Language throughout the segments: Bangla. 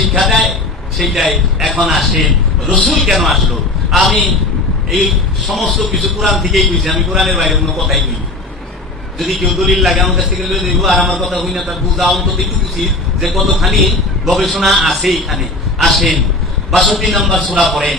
শিক্ষা দেয়, সেইটাই এখন আসে। রসুল কেন আসলো? আমি এই সমস্ত কিছু কোরআন থেকেই বুঝছি আমি কোরআনের বাইরে কোনো কথাই বুঝি যদি কেউ দলিল লাগে আমার কাছ থেকে আর আমার কথা হই না, তার বুঝা অন্তত একটু উচিত যে কতখানি গবেষণা আছে এখানে। আসেন, বাষট্টি নাম্বার সুরা পড়েন।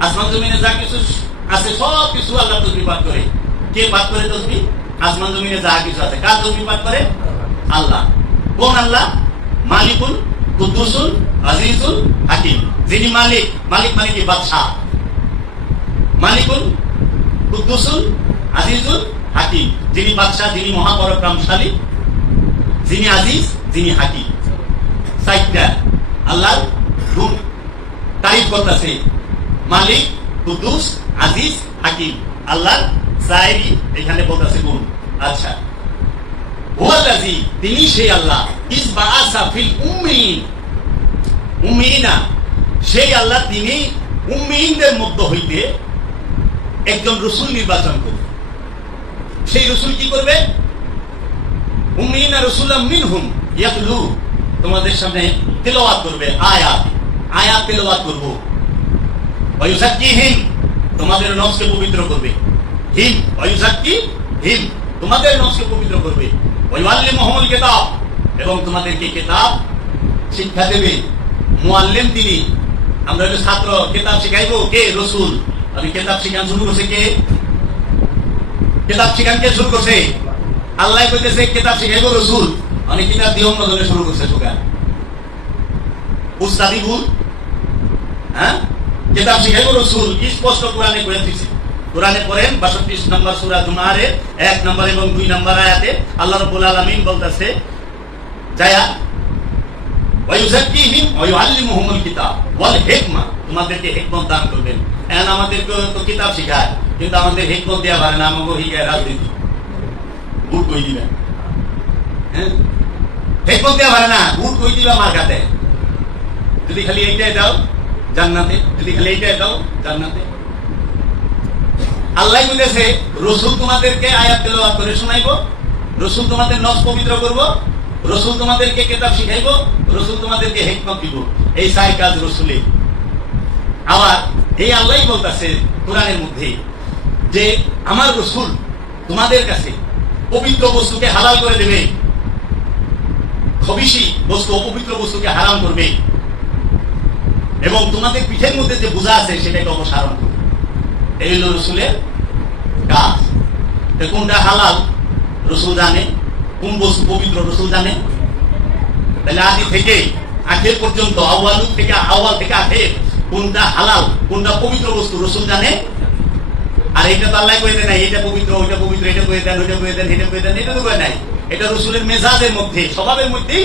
আসমান জমিনে যা কিছু আছে, সব কিছু আল্লাহ তসবি পাঠ করে। কে পাঠ করে তসবি আসমান জমিনে যা কিছু আছে। কার তসবি পাঠ করে? আল্লাহ। কোন আল্লাহ? মালিকুল, কুদ্দুসুল, আজিজুল, হাকিম। যিনি মালিক মালিক মানে কি? বাদশাহ। মালিকুল, কুদ্দুসুল, আজিজুল, হাকিম। যিনি বাদশাহ, যিনি মহাপরাক্রমশালী। যিনি আজিজ, যিনি হাকিম। সাইটটা। আল্লাহর গুণ তারিফ করতেছে। মালিক, কুদ্দুস, আজিজ, হাকিম। আল্লাহ সাইরি এখানে বলতেছে গুণ। আচ্ছা। হুয়াল্লাযী, তিনি সেই আল্লাহ। ইসবাআসা ফিল উম্মিন উম্মিনা সেই আল্লাহ তিনি উম্মিনদের মধ্য হইতে একজন রসুল নির্বাচন করবে। সেই রসুল কি করবে? উম্মিনা রসুল্লাহ মিনহুম ইয়াতলু। তোমাদের সামনে তেলাওয়াত করবে, আয়াত। আয়াত তেলাওয়াত করব। অয়ুসাক্কিহিম তোমাদের নফসকে পবিত্র করবে। হিম অয়ুসাক্কি হিম, তোমাদের নফসকে পবিত্র করবে। ওয়াল্লি মহমুল কিতাব, এবং তোমাদেরকে কিতাব শিক্ষা দেবে। মুআল্লিম তিনি। আমরা হলো ছাত্র, কিতাব শিখাইবো। কে? রসুল। আমি কিতাব শিখান শুরু করছে কে? কিতাব শিখান কে শুরু করছে? আল্লাহ কইতেছে, কিতাব শিখাইবো রসুল। মানে কিতাব দিয়ে অন্য শুরু করছে সুগার উস্তাদি ভুল। হ্যাঁ? কিতাব শিখাইব রসুল স্পষ্ট কোরআনে করে দিয়েছে। কোরআনে পড়েন বাষট্টি নম্বর সুরা জুমারে, এক নম্বর এবং দুই নম্বর আয়াতে আল্লাহ রব্বুল আলামিন বলতেছে, যায়া তোমাদেরকে হিকমত দান করবেন। এখন আমাদেরকে তো কিতাব শিখায়, কিন্তু আমাদের হিকমত দেওয়া পারে না, আমাকে শিখায় রাজনীতি ভোট কই দিবেন হ্যাঁ? হিকমত দেওয়া পারে না ভোট কই দিবা মার্কাতে যদি খালি এইটাই দাও জান্নাতে এইটাই দাও জান্নাতে। আল্লাহ বলেছে, রসুল তোমাদেরকে আয়াত করে শোনাইবো, রসুল তোমাদের নস পবিত্র করব, রসুল তোমাদেরকে কেতাব শিখাইবো, রসুল তোমাদেরকে হেকমত দিব। এই কাজ আবার এই আল্লাহ বলতেছে কোরআনের মধ্যে যে আমার রসুল তোমাদের কাছে পবিত্র বস্তুকে হালাল করে দেবে খবিসি বস্তু অপবিত্র বস্তুকে হারাম করবে। এবং তোমাদের পিঠের মধ্যে যে বোঝা আছে, সেটাকে অপসারণ করবে এই হলো রসুলের কাজ। কোনটা হালাল? রসুল জানে। কোন বস্তু পবিত্র রসুল জানে? তাহলে আদি থেকে আখের পর্যন্ত আওয়াল থেকে আওয়াল থেকে আখের, কোনটা হালাল, কোনটা পবিত্র বস্তু রসুল জানে? আর এটা তো আল্লাহ কয়ে দেয় নাই এটা পবিত্র, ওইটা পবিত্র, এটা কয়ে দেন, ওইটা কয়ে দেন, এটা কয়ে দেন, এটা তো কয়ে নাই। এটা রসুলের মেজাজের মধ্যে, স্বভাবের মধ্যেই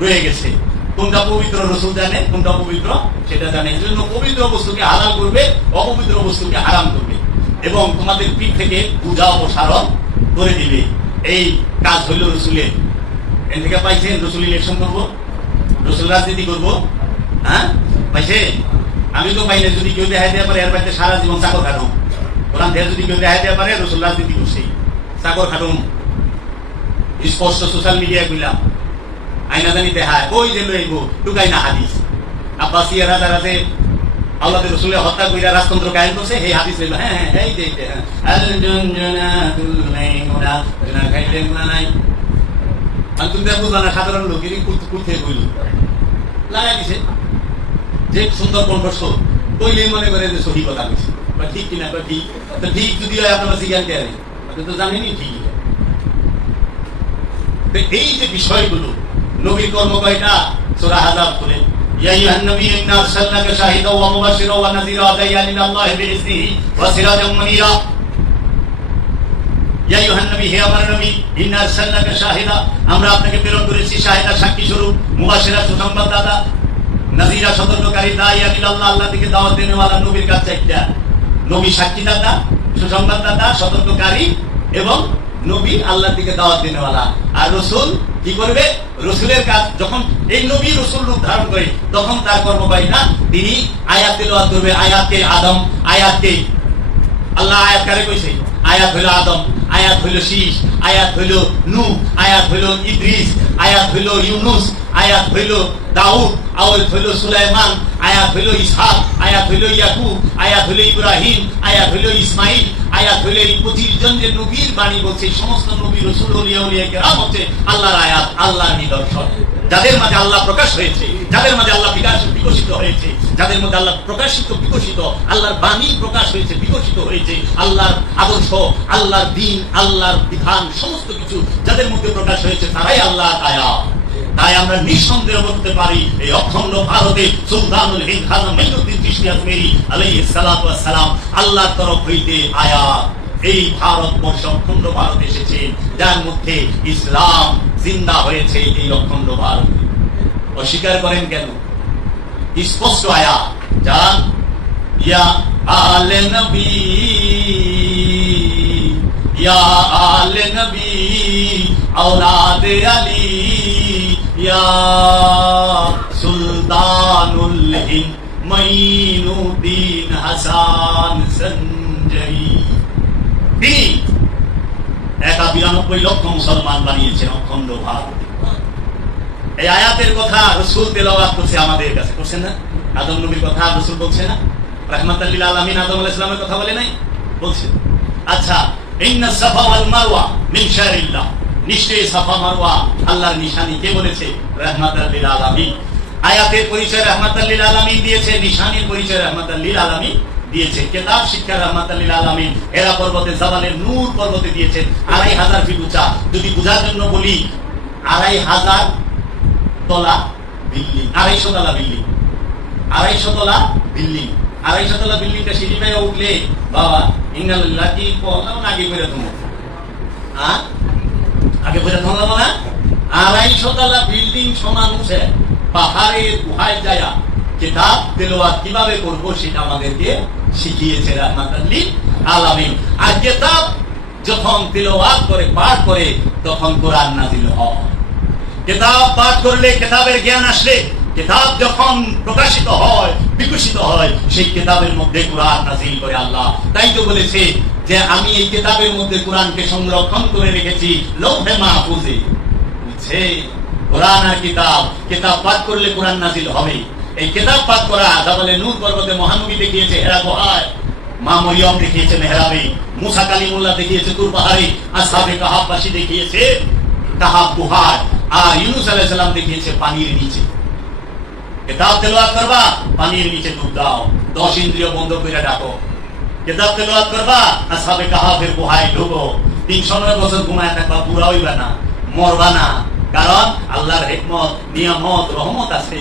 রয়ে গেছে। কোনটা পবিত্র রসুল জানে, কোনটা পবিত্র সেটা জানে। এই পবিত্র বস্তুকে হালাল করবে, অপবিত্র বস্তুকে হারাম করবে। এবং তোমাদের পিঠ থেকে পূজা অপসারণ করে দিবে। এই কাজ হইল রসুলের। এর থেকে পাইছেন রসুল ইলেকশন করব? রসুল রাজনীতি করব? হ্যাঁ? পাইছে আমি তো পাইলে যদি কেউ দেখা দেওয়া পারে, এর বাড়িতে সারা জীবন চাকর খাটুম। কোরআন থেকে যদি কেউ দেখা দেওয়া পারে, রসুল রাজনীতি করছে। চাকর খাটুম। স্পষ্ট সোশ্যাল মিডিয়া গুলাম আইনা জানি দেখায় ওই যে লইব টুকাই না হাদিস আব্বাসিয়া রাজা রাজে আল্লাহ রসুলের হত্যা কইরা রাজতন্ত্র কায়েম করছে এই হাদিস লইল হ্যাঁ হ্যাঁ এই যে নাই আর তুমি দেখো জানা সাধারণ লোকেরই কুর্তে কইল লাগাই দিছে। যে সুন্দর কণ্ঠস্বর কইলেই মনে করে যে সহি কথা কইছে বা ঠিক কিনা বা ঠিক। তো ঠিক যদি হয় আপনারা জিজ্ঞান কে আপনি তো জানেনই। তো এই যে বিষয়গুলো নবীর কর্ম কয়টা? সূরা হাজাব খুলে। আইয়ুহান নবী, ইন্না আরসালনাকা শাহিদাও ওয়া মুবাশশিরাও ওয়া নাযীরা ওয়া দাইয়ান ইলা আল্লাহি বিইذনিহি ওয়া সিরাজাম মুনীরা। ইয়া আইয়ুহান নবী, হে আমার নবী, ইন্না শাহিদা। আমরা আপনাকে প্রেরণ করেছি শাহিদা সাক্ষী স্বরূপ, মুবাশশিরা সুসংবাদদাতা। সতর্ককারী দাইয়া আল্লাহ থেকে দাওয়াত দেনেওয়ালা নবীর কাছে একটা নবী সতর্ককারী এবং নবী আল্লাহ দিকে দাওয়াত দেনেওয়ালা আর রসুল কি করবে রসুলের কাজ যখন এই নবী রসুল রূপ ধারণ করে তখন তার কর্মকারী না তিনি আয়াত তেলাওয়াত করবে আয়াতকে আদম আয়াতকে আল্লাহ আয়াত কারে কইছে আয়াত হইল আদম আয়াত হইল শীষ আয়াত হইল নূহ আয়াত হইল ইদ্রিস আয়াত হইল ইউনুস আয়াত হইল দাউদ আয়াত হইল সুলাইমান আয়াত হইল ইসহাক আয়াত হইল ইয়াকুব আয়াত হইল ইব্রাহিম আয়াত হইল ইসমাইল আয়াত এই পঁচিশ জন যে নবীর বাণী বলছে সমস্ত নবী রসুল হচ্ছে আল্লাহর আয়াত নিদর্শন। যাদের মাঝে আল্লাহ প্রকাশ হয়েছে, যাদের মাঝে আল্লাহ বিকাশ বিকশিত হয়েছে, যাদের মধ্যে আল্লাহ প্রকাশিত বিকশিত, আল্লাহর বাণী প্রকাশ হয়েছে, বিকশিত হয়েছে, আল্লাহর আদর্শ, আল্লাহর দিন, আল্লাহর বিধান, সমস্ত কিছু যাদের মধ্যে প্রকাশ হয়েছে, তারাই আল্লাহ আয়া তাই আমরা নিঃসন্দেহ বলতে পারি, এই অখণ্ড ভারতে সুলতানুল হিন্দ খাজা মঈনুদ্দিন চিশতি আজমেরি আলাইহিস সালাতু ওয়াস সালাম আল্লাহ তরফ হইতে আয়াত, এই ভারতবর্ষ অখণ্ড ভারত এসেছে, যার মধ্যে ইসলাম জিন্দা হয়েছে এই অখণ্ড ভারত। অস্বীকার করেন কেন? স্পষ্ট আয়া যান ইয়া আলে নবী, ইয়া আলে নবী, আওলাদে আলী। সুলতানুল হিন্দ মঈনুদ্দিন হাসান সঞ্জয়ী বি একা বিরানব্বই লক্ষ মুসলমান বানিয়েছেন অখণ্ড ভারত। এই আয়াতের কথা রসুল তেলাওয়াত করছে আমাদের কাছে। করছেন না? আদম নবীর কথা রসুল বলছে না? রহমতাল্লিল আলমিন আদম আলাহ ইসলামের কথা বলে নাই? বলছে। আচ্ছা ইন্না সাফা ওয়াল মারওয়া মিন শারিল্লাহ। নিশ্চয়ই সাফা মারওয়া, আল্লাহর নিশানি কে বলেছে? রহমাতুল্লিল আলামিন। আয়াতের পরিচয় রহমাতুল্লিল আলামিন দিয়েছে, নিশানির পরিচয় রহমাতুল্লিল আলামিন দিয়েছে। কেতাব শিক্ষা রহমাতুল্লিল আলামিন এরা পর্বতে জাবালের নূর পর্বতে দিয়েছেন। আড়াই হাজার ফিট উঁচা যদি বোঝার জন্য বলি, আড়াই হাজার তলা বিল্ডিং। আড়াইশো তলা বিল্ডিং। আড়াইশো তলা বিল্ডিং। আড়াইশো তলা বিল্ডিংটা সিঁড়ি পেয়ে উঠলে, বাবা বললাম আগে করে তুমি হ্যাঁ আগে বোঝা থামলাম না আড়াইশো তলা বিল্ডিং সমান উঠে পাহাড়ের গুহায় যায় কিতাব তেলোয়াত কীভাবে করব সেটা আমাদেরকে শিখিয়েছে আলামিন। আর কিতাব যখন তেলোয়াত করে, পাঠ করে, তখন কোরআন নাজিল হয়। কিতাব পাঠ করলে কিতাবের জ্ঞান আসলে। কিতাব যখন প্রকাশিত হয়, বিকশিত হয়, সেই কিতাবের মধ্যে কোরআন নাজিল করে আল্লাহ। তাই তো বলেছে যে আমি এই কিতাবের মধ্যে কোরআনকে সংরক্ষণ করে রেখেছি, লৌহে মাহফুজে। বুঝছে? কোরআন আর কিতাব কিতাব পাঠ করলে কোরআন নাজিল হবে। এই কিতাব পাঠ করা জাবালে নূর পর্বতে মহানবী দেখিয়েছে হেরা গুহায় মা মরিয়ম দেখিয়েছে মেহরাবে, মুসা কালিমুল্লাহ দেখিয়েছে তুর পাহাড়ে আসহাবে কাহাববাসী দেখিয়েছে কাহাব গুহায় আর ইউনুস আলাইহিস সালাম দেখিয়েছে পানির নিচে। কিতাব তেলাওয়াত করবা, পানির নিচে ডুব দাও। দশ ইন্দ্রিয় বন্ধ করে ডাকো। কিতাব তেলাওয়াত করবা আসহাবে কাহাফের গুহায় ঢুকো। তিনশো নয় বছর ঘুমায় থাকবা, পুরা হইবা না, মরবা না। কারণ আল্লাহর হেকমত, নিয়ামত, রহমত আছে।